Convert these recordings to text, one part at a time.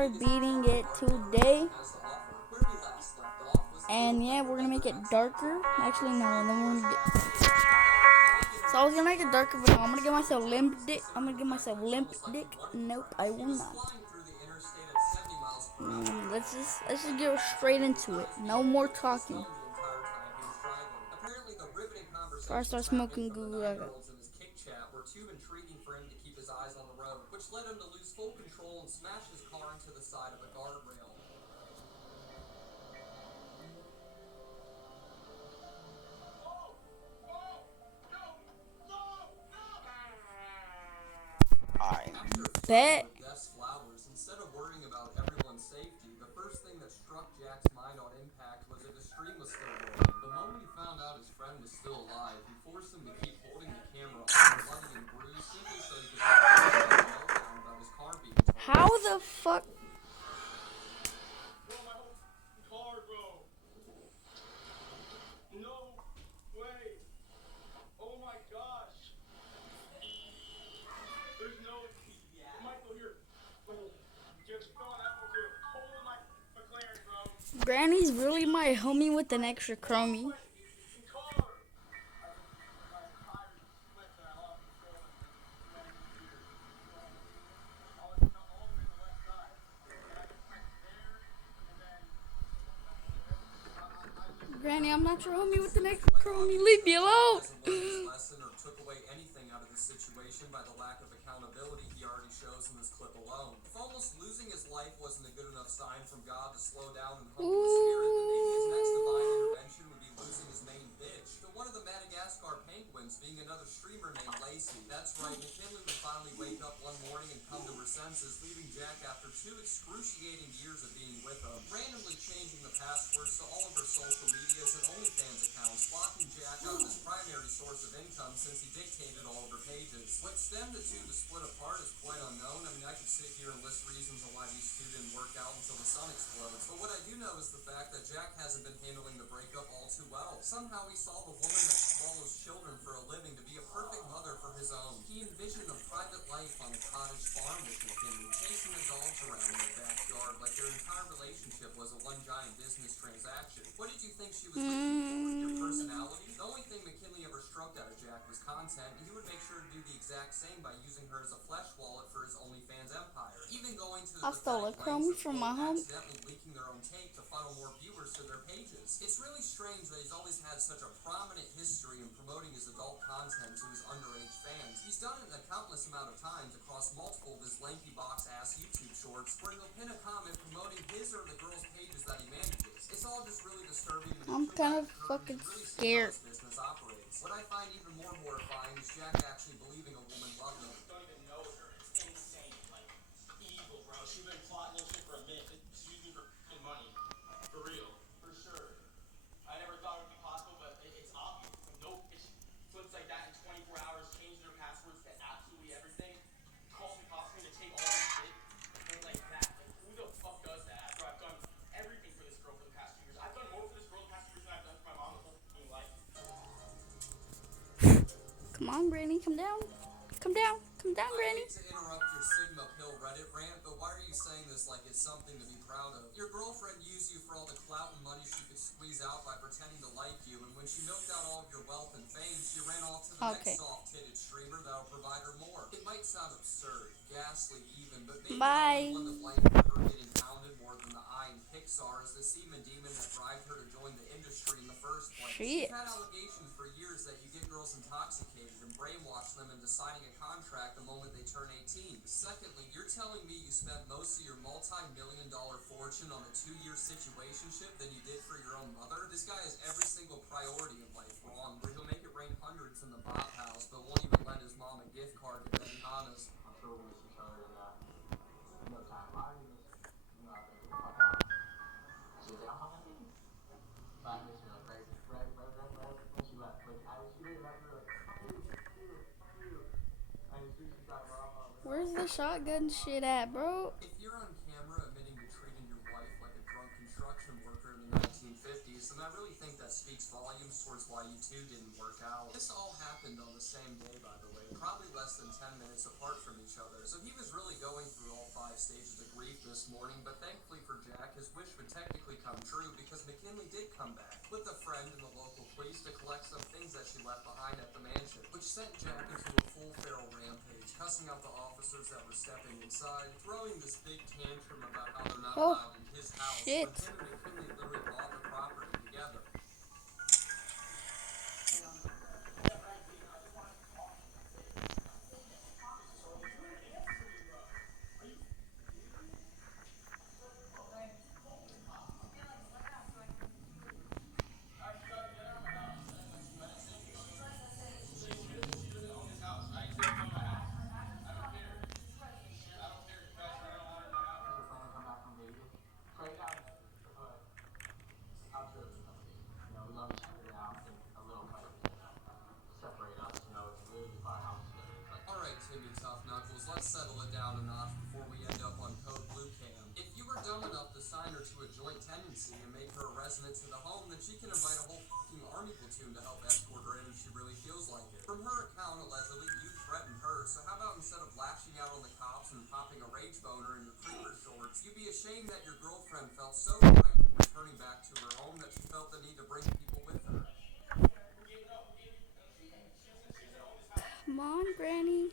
are beating it today. And yeah, we're gonna make it darker. Actually, no, then we're gonna get. So I was gonna make it darker, but no, I'm gonna give myself limp dick. I'm gonna give myself limp dick. Nope, I will not. Let's just get straight into it. No more talking. Before I start smoking goo goo gaga. I bet. How the fuck? Granny's really my homie with an extra chromie. Granny, I'm not your homie with an extra chromie. Leave me alone. Ooh. I stole a chromie from my home. I'm kind of fucking scared. Come on, Granny, come down. Come down. Come down, Granny. Okay. Bye. Shit. Where's the shotgun shit at, bro? nice, and I really think that speaks volumes towards why you two didn't work out. This all happened on the same day, by the way, probably less than 10 minutes apart from each other, so he was really going through all 5 stages of grief this morning, but thankfully for Jack, his wish would technically come true because McKinley did come back with a friend and the local police to collect some things that she left behind at the mansion, which sent Jack into a full feral rampage, cussing out the officers that were stepping inside, throwing this big tantrum about how they're not Oh, allowed in his house, shit. when him and McKinley literally bought the property together. Alright, Timmy Tough Knuckles, let's settle it down a notch before we end up on Code Blue Cam. If you were dumb enough to sign her to a joint tenancy and make her a resident to the home, then she can invite a whole fucking army platoon to help escort her in if she really feels like it. From her account, allegedly, you threatened her, so how about instead of lashing out on the cops and popping a rage boner in your creeper shorts, you'd be ashamed that your girlfriend felt so frightened returning back to her home that she felt the need to bring people with her. Come on, Granny.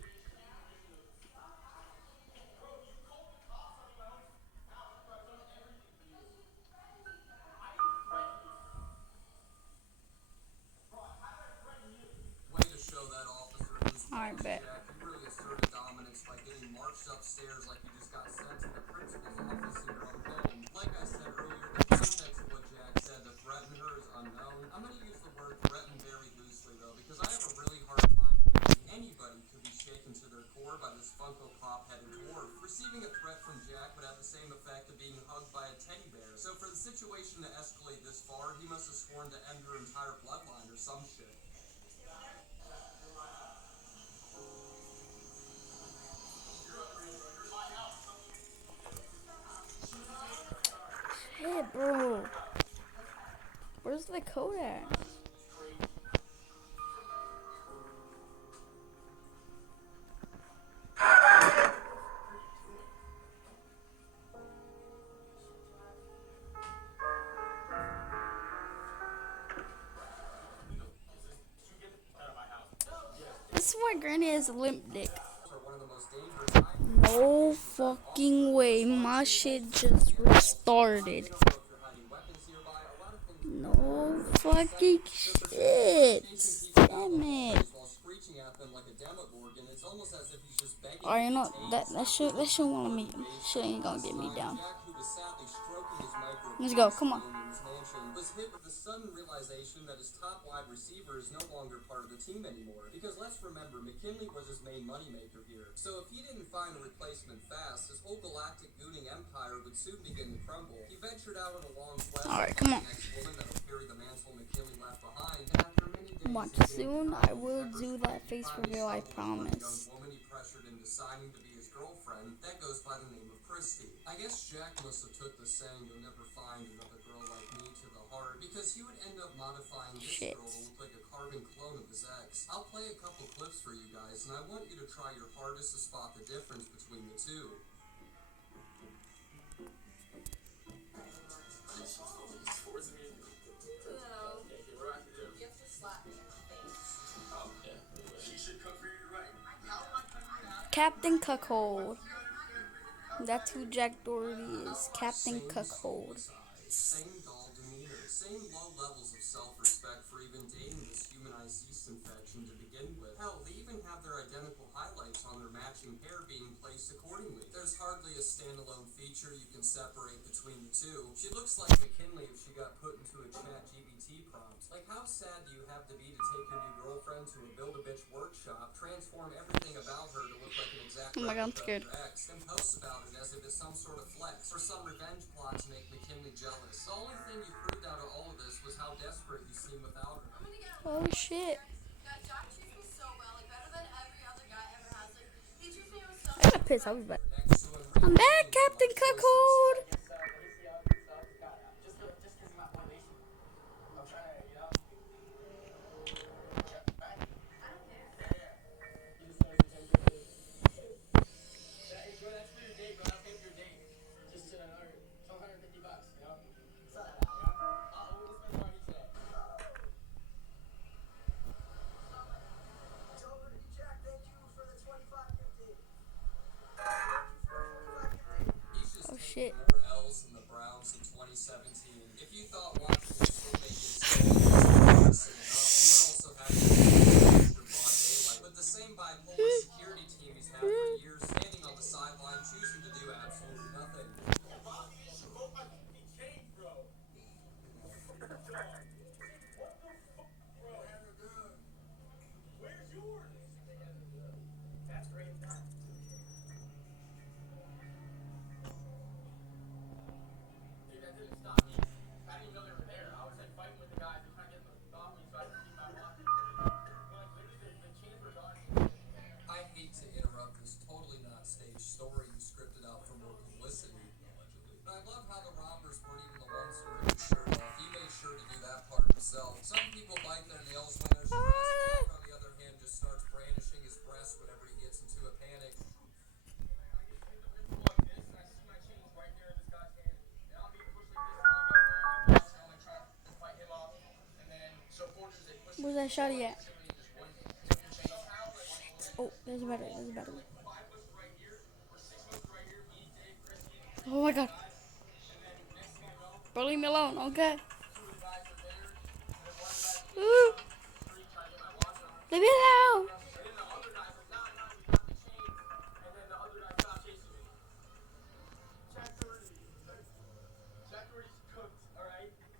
Way to show that officer who's Alright, bet. Jack. You really asserted dominance by getting marched upstairs like you just got sent to the principal's office in your own home. Like I said earlier, the context of what Jack said to threaten her is unknown. I'm going to use the word threaten very loosely, though, because I have a really hard time believing anybody could be shaken to their core by this Funko Pop-headed dwarf. Receiving a threat from Jack would have the same effect of being hugged by a teddy bear. So for the situation to escalate this far, he must have sworn to end her entire bloodline or some shit. Shit, bro. Where's the code at? This is why Granny has a limp dick. Are one of the most dangerous No fucking way. My shit just restarted. No fucking shit. Damn it. Alright, you know that shit won't let me. Shit ain't gonna get me down. Let's go. Come on. Was hit with the sudden realization that his top wide receiver is no longer part of the team anymore. Because let's remember, McKinley was his main moneymaker here. So if he didn't find a replacement fast, his whole galactic gooning empire would soon begin to crumble. He ventured out on a long quest. Alright, come on. The next woman that will carry the mantle McKinley left behind. And after many days Watch of soon. I will do that face reveal. I promise. young woman he pressured into signing to be his girlfriend that goes by the name of Christy. I guess Jack must have took the saying "you'll never find another girl like me" to the heart, because he would end up modifying this Shit. girl to look like a carbon clone of his ex. I'll play a couple clips for you guys, and I want you to try your hardest to spot the difference between the two. Captain Cuckold. That's who Jack Doherty is. Captain Cuckold. Same dull demeanor, same low levels of self-respect for even dating this humanized yeast infection to begin with. Hell, they even have their identical highlights on their matching hair being placed accordingly. There's hardly a standalone feature you can separate between the two. She looks like McKinley if she got put into a ChatGPT prompt. Like, how sad do you have to be to take your new girlfriend to a Build-A-Bitch workshop, transform everything about her to look like an exact Oh my God, I'm replica scared. of your ex, and post about it as if it's some sort of flex or some revenge plot to make McKinley jealous? The only thing you proved out of all of this was how desperate you seem without her. Oh shit. I gotta piss. I'll be back. Next to him, I'm back, Captain Cuckold. Some people bite their nails when they're stressed. Jack, on the other hand, just starts brandishing his breast whenever he gets into a panic. Where's that shotty at? Oh, there's a battery. There's a battery. Oh my god. Bro, leave me alone, okay? Ooh. Leave me alone.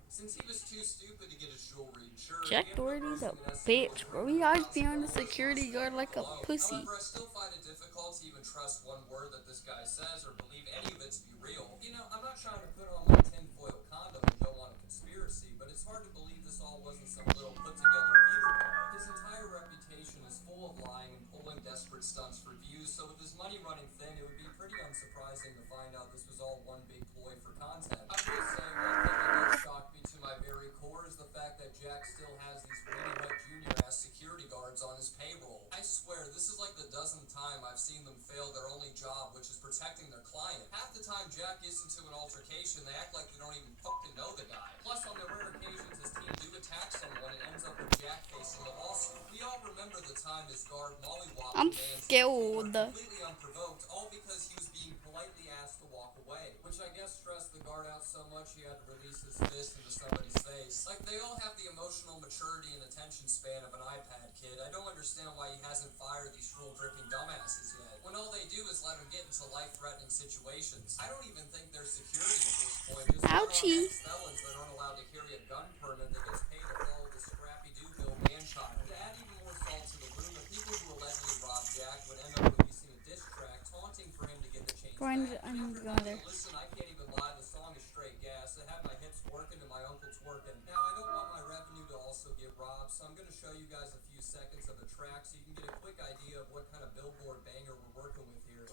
Since he was too stupid to get his jewelry insured, Jack Doherty's a bitch, bro. He always be on the security guard like a pussy. However, I still find it difficult to even trust one word that this guy says or believe any of it to be real. You know, I'm not trying to put on my tinfoil condom and go on a conspiracy, but it's hard to believe this all wasn't some little put-together theater. His entire reputation is full of lying and pulling desperate stunts for views, so with his money running thin, it would be pretty unsurprising to find out this was all one big ploy for content. I will say one thing that does shock me to my very core is the fact that Jack still has these Weenie Hut Jr. ass security guards on his payroll. I swear, this is like the dozenth time I've seen them fail their only job, which is protecting their client. Half the time Jack gets into an altercation, they act like they don't even fucking know the guy. Plus, on the rare occasions his team do attack someone, it ends up with Jack facing a lawsuit. We all remember the time his guard mollywopped I'm a man scared. completely unprovoked, all because he was being politely asked to walk away, which I guess stressed the guard out so much he had to release his fist into somebody's face. Like, they all have the emotional maturity and attention span of an iPad kid. I don't understand why he hasn't fired these rule-dripping dumbasses yet, when all they do is let him get into life-threatening situations. I don't even think they're security at this point, just Ouchie. felons that aren't allowed to carry a gun permit that gets paid to follow the scrappy-doo Bill man-child. To add even more salt to the wound, the people who allegedly robbed Jack would end up releasing a diss track taunting for him to get the chains Bro, back. I need to go there. Listen, I can't even lie, the song is straight gas. It had my hips working and my uncle twerking. Now, I don't want my revenue to also get robbed, so I'm going to show you guys a few seconds of the track so you can get a quick idea of what kind of Billboard banger we're working with here.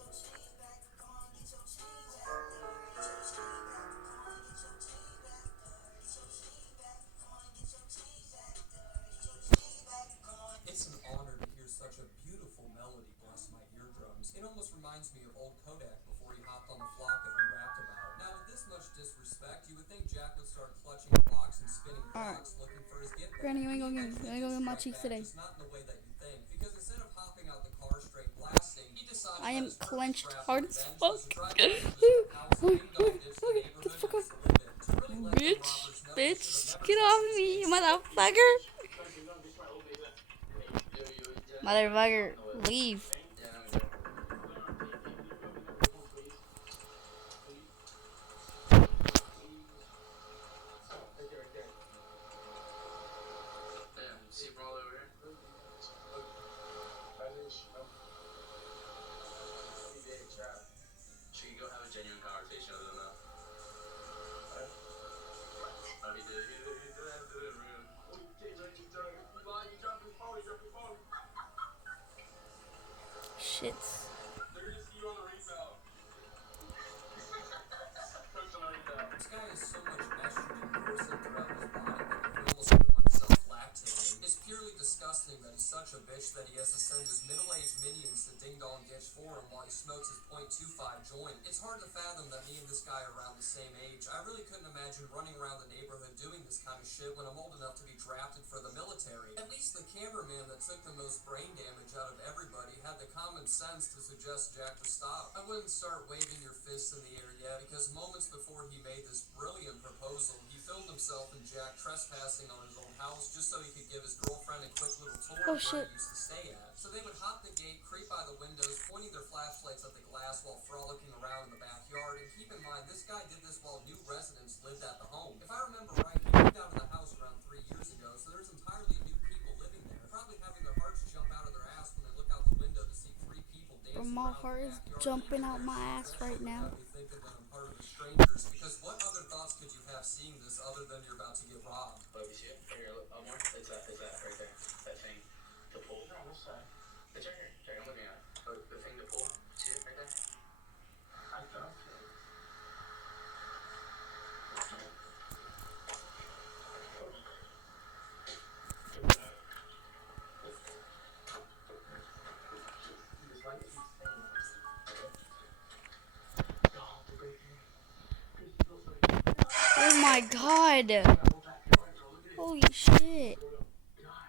It's an honor to hear such a beautiful melody bless my eardrums. It almost reminds me of old Kodak before he hopped on the flock that we rapped about. Now, with this much disrespect, you would think Jack would start clutching blocks and spinning blocks looking for his get back. Granny, you ain't gonna get my cheeks today. Just not in the way that you think. Because instead of hopping out the car straight blasting, he decided I am that his first clenched craft hard of as revenge fuck. was to drive up to his house and ding-dong ditch the Get the neighborhood fuck he up. used to live in. To really let the Bitch, robbers know he bitch, should have never get off trusted me, his motherfucker. Motherfucker, leave. See bro over here? Should you go have a genuine conversation with him though? Oh, he did. He did after the room. Shit. They're gonna see you on the rebound. This guy has so much estrogen coursing throughout his body that I can almost feel myself lactating. It's purely disgusting that he's such a bitch that he has to send his middle-aged minions to ding-dong ditch for him while he smokes his .25 joint. It's hard to fathom that me and this guy are around the same age. I really couldn't imagine running around the neighborhood doing this kind of shit when I'm old enough to be drafted for the military. At least the cameraman that took the most brain damage out of everybody had the common sense to suggest Jack to stop. I wouldn't start waving your fists in the air yet, because moments before he made this brilliant proposal, he filmed himself and Jack trespassing on his own house just so he could give his girlfriend a quick little tour Oh, of where shit. he used to stay at. So they would hop the gate, creep by the windows, pointing their flashlights at the glass while frolicking around in the backyard. And keep in mind, this guy did this while new residents lived at the home. If I remember right, he moved out of the house around 3 years ago, so there's entirely new people living there, probably having their hearts jump out of their ass when they look out the window to see 3 people dancing Bro, my around heart the is backyard. jumping out my ass right now. Got me thinking that I'm part of the strangers, because what other thoughts could you have seeing this other than you're about to get robbed? Oh, you see it? Here, look, up more. It's that right there. That thing to pull. No, which side? It's right here. Sorry, I'm looking at it. Oh, the thing to pull. See it right there? I don't see it. did. Holy shit.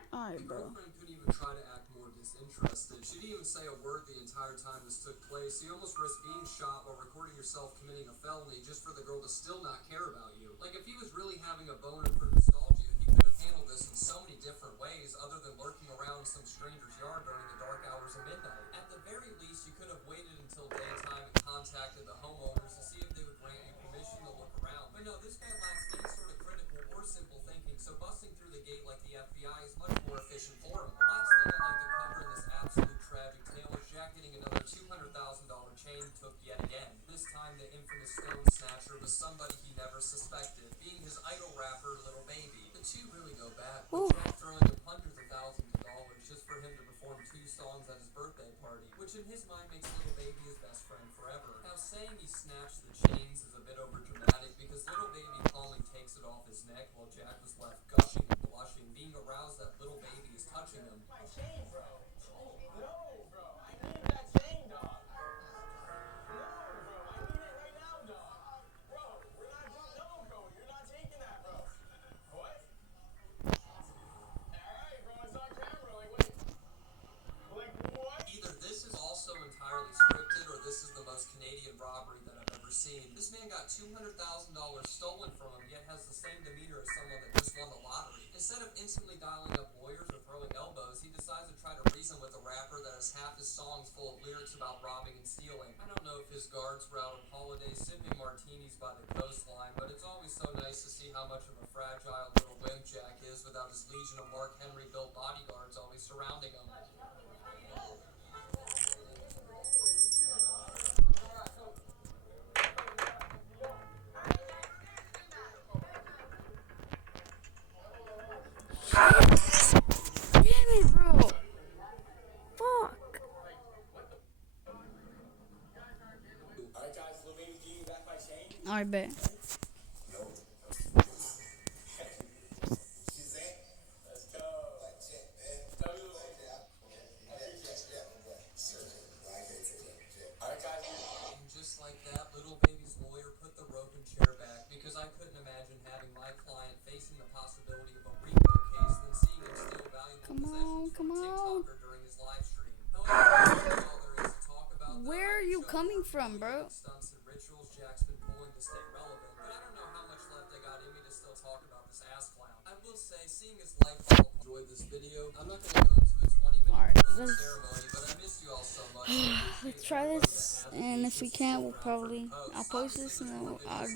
Alright, The bro. girlfriend couldn't even try to act more disinterested. She didn't even say a word the entire time this took place. You almost risked being shot while recording yourself committing a felony just for the girl to still not care about you. Like, if he was really having a boner for nostalgia, he could have handled this in so many different ways other than lurking around some stranger's yard during the dark hours of midnight. At the very least, you could have waited until daytime and contacted the homeowners to see if they would grant you permission to look around. But no, this guy lacks any sort of critical or simple thinking, so busting through the gate like the FBI is much more efficient for him. The last thing I'd like to cover in this absolute tragic tale is Jack getting another $200,000 chain took yet again. This time the infamous stone snatcher was somebody he never suspected, being his idol rapper, Little Baby. The two really go back, with Jack throwing him hundreds of thousands of dollars just for him to perform 2 songs at his birthday party, which in his mind makes Little Baby his best friend forever. Now, saying he snatched the chains is a bit overdramatic because Little Baby calmly takes it off his neck while Jack was left gushing and blushing, being aroused that Little Baby is touching him. My chain, bro. No, bro. I need that chain, dog. No, bro. I need it right now, dog. Bro, we're not doing no, bro. You're not taking that, bro. What? Alright, bro. It's on camera. Like, what? Like, what? Either this is also entirely scripted or this is the most Canadian robbery that I've ever seen. This man got $200,000 stolen from him, yet has the same demeanor as someone that just won the lottery. Instead of instantly dialing up lawyers or throwing elbows, he decides to try to reason with a rapper that has half his songs full of lyrics about robbing and stealing. I don't know if his guards were out on holiday sipping martinis by the coastline, but it's always so nice to see how much of a fragile little wimp Jack is without his legion of Mark Henry built bodyguards always surrounding him. Damn it, bro. Fuck. Alright, guys. Little Baby, give me back my chain. Alright, bet. She's in. Let's go. Tell me, Little Baby. Alright, guys. And just like that, Little Baby's lawyer put the rope and chair back because I couldn't imagine having my client facing the possibility of a RICO case than seeing him steal valuable possessions Come from a on. TikToker during his live stream. However, that's all there is to talk about. Where are you coming from, bro? Stunts and rituals Jack's been pulling to stay relevant, but I don't know how much left I got in me to still talk about this ass clown. I will say, seeing his life fall, enjoyed this video. I'm not gonna go into a 20-minute Alright, closing let's- ceremony, but I miss you all so much. Let's try this, and if we can't, we'll probably, I'll post this, and then I'll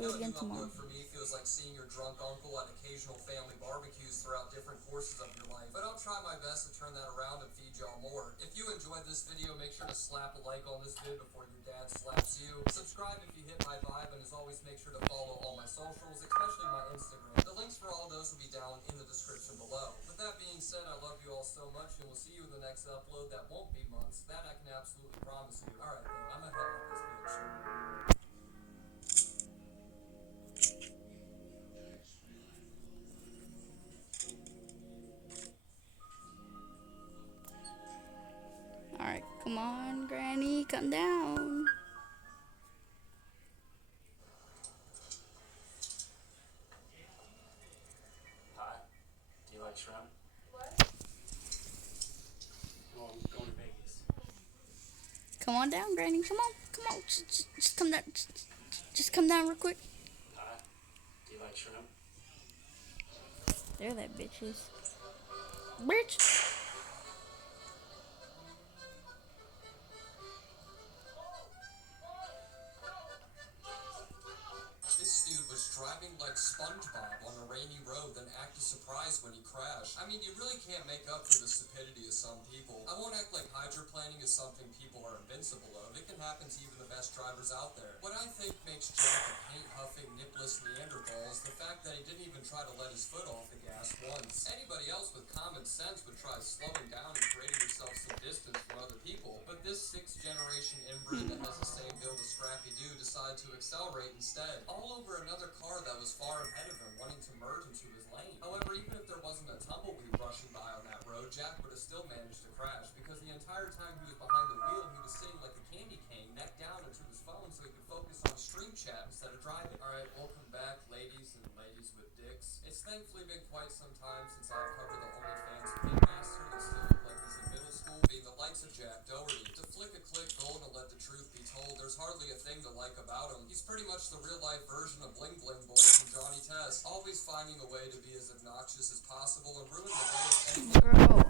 do it again tomorrow. For me, feels like seeing your drunk uncle at occasional family barbecues throughout different courses of your life. But I'll try my best to turn that around and feed y'all more. If you enjoyed this video, make sure to slap a like on this vid before your dad slaps you. Subscribe if you hit my vibe, and as always, make sure to follow all my socials, especially my Instagram. The links for all of those will be down in the description below. With that being said, I love you all so much, and we'll see you in the next upload that won't be months. That I can absolutely promise you. Alright, though, I'm gonna head with this bitch. Alright, come on, Granny, come down. Hi. Do you like shrimp? Going to Vegas. Come on down, Granny, come on, just come down, just come down real quick. Hi. Do you like shrimp? There that bitch is. Bitch! This dude was driving like SpongeBob on a rainy road, then acted surprised when he crashed. I mean, you really can't make up for the stupidity of some people. I won't act like hydroplaning is something people are invincible of. It can happen to even the best drivers out there. What I think makes Jack a paint-huffing, nipless Neanderthal is the fact that he didn't even try to let his foot off the gas once. Anybody else with common sense would try slowing down and creating yourself some distance from other people. But this 6th-generation inbred that has the same build as Scrappy Doo decided to accelerate instead, all over another car that was far ahead of him, wanting to merge into his lane. However, even if there wasn't a tumbleweed rushing by on that road, Jack would have still managed to crash, because the entire time he was behind the wheel, he was sitting like a candy cane, neck down into his phone so he could focus on stream chat instead of driving. Alright, welcome back, ladies and ladies' thankfully been quite some time since I've covered the OnlyFans Pink Master that still look like he's in middle school, being the likes of Jack Doherty. To flick a click gold and let the truth be told, there's hardly a thing to like about him. He's pretty much the real life version of Bling Bling Boy from Johnny Test, always finding a way to be as obnoxious as possible and ruin the day of anyone. Bro,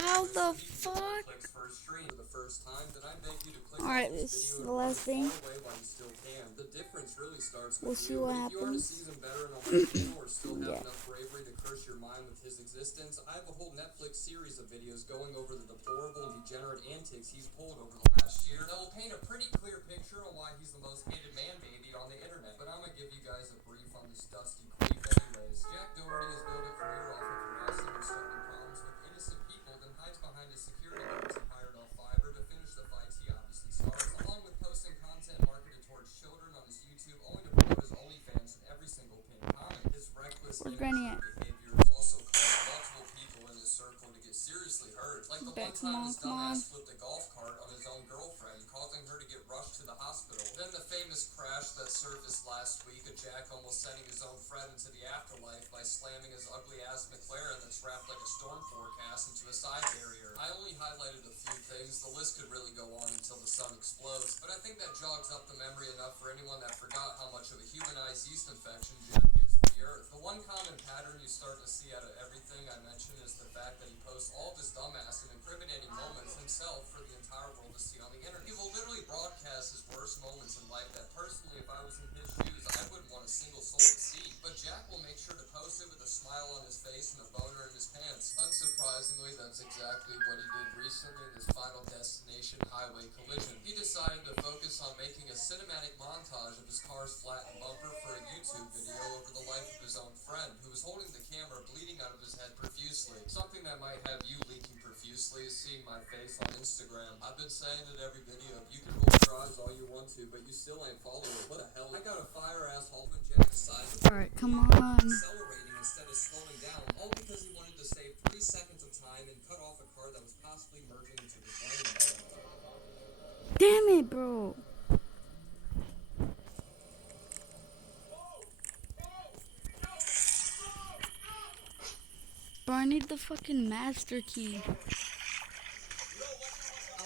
how the fuck? Clicks first stream for the first time, then I beg you to click Alright, on this this is video the last thing. far away while you still can. The difference really starts with We'll see you. what If you aren't a happens. seasoned veteran on my channel or still have Yeah. enough bravery to curse your mind with his existence, I have a whole Netflix series of videos going over the deplorable and degenerate antics he's pulled over the last year that will paint a pretty clear picture on why he's the most hated man baby on the internet. But I'm gonna give you guys a brief on this dusty creep anyways. Jack Doherty has built a career off of harassing and starting problems with innocent people, then hides behind his security guards he hired off Fiverr to finish the fights he obviously starts, along with posting content marketed towards children on his YouTube, only to promote his OnlyFans in every single pinned comment. His reckless Where's Granny at? behavior has also caused multiple people in his circle to get seriously hurt. Like the one Come time on, his come on. dumbass flipped a golf cart on his own girlfriend, causing her to get rushed to the hospital. Then the famous crash that surfaced last week of Jack almost sending his own friend into the afterlife by slamming his ugly ass McLaren that's wrapped like a storm forecast into a side barrier. I only highlighted a few things. The list could really go on until the sun explodes, but I think that jogs up the memory enough for anyone that forgot how much of a humanized yeast infection Jack is to the earth. The one common pattern you start to see out of everything I mentioned is the fact that he posts all of his dumbass and incriminating moments himself for the entire world to see on the internet. He will literally broadcast his worst moments in life that personally, if I was in his shoes, I wouldn't want a single soul to see. But Jack will make sure to post it with a smile on his face and a boner in his pants. Unsurprisingly, that's exactly what he did recently in his Final Destination highway collision. He decided to focus on making a cinematic montage of his car's flattened bumper for a YouTube video over the life of his own friend, who was holding the camera bleeding out of his head profusely. Something that might have you leaking profusely is seeing my face on Instagram. I've been saying it every video. You can roll your eyes all you want to, but you still ain't following it. What the hell? I got a fire asshole when Jack decided to Alright, come on. accelerating instead of slowing down, all because he wanted to save 3 seconds of time and cut off a car that was possibly merging into the lane. Damn it, bro. Bro, I need the fucking master key. I'll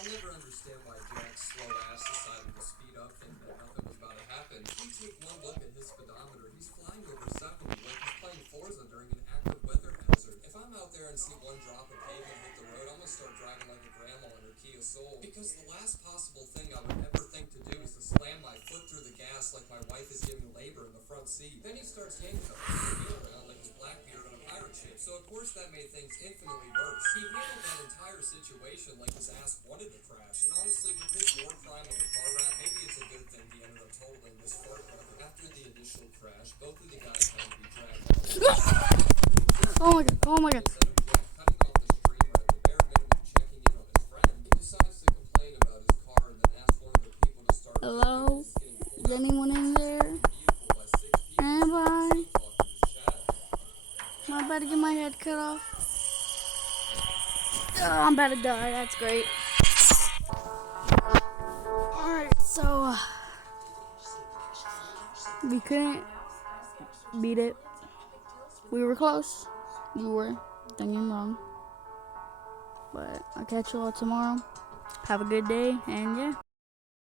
never understand why Jack's slow ass decided to speed up thinking that nothing was about to happen. If you take one look at his speedometer, he's flying over 70 like he's playing Forza during an active weather hazard. If I'm out there and see one drop of pavement hit the road, I'm gonna start driving like a grandma in her Kia Soul. Because the last possible thing I would ever think to do is to slam my foot through the gas like my wife is giving labor in the front seat. Then he starts yanking the wheel around like his Blackbeard on a pirate ship. So of course that made things infinitely worse. He handled that entire situation like his ass wanted to crash. And honestly, with his war crime of a car rap, maybe it's a good thing he ended up totaling this Ford Runner. After the initial crash, both of the guys had to be dragged out. Oh my god, oh my god. Instead of Jack cutting off the stream or at the bare minimum checking in on his friend, he decides to complain about his car and then ask one of the people to start Hello? Is anyone in there? vehicle by 6 people. Anybody? Still talking to Shaq. Am I about to get my head cut off? Oh, I'm about to die. That's great. Alright, so we couldn't beat it. We were close. You were. Don't get me wrong. But I'll catch you all tomorrow. Have a good day, and yeah.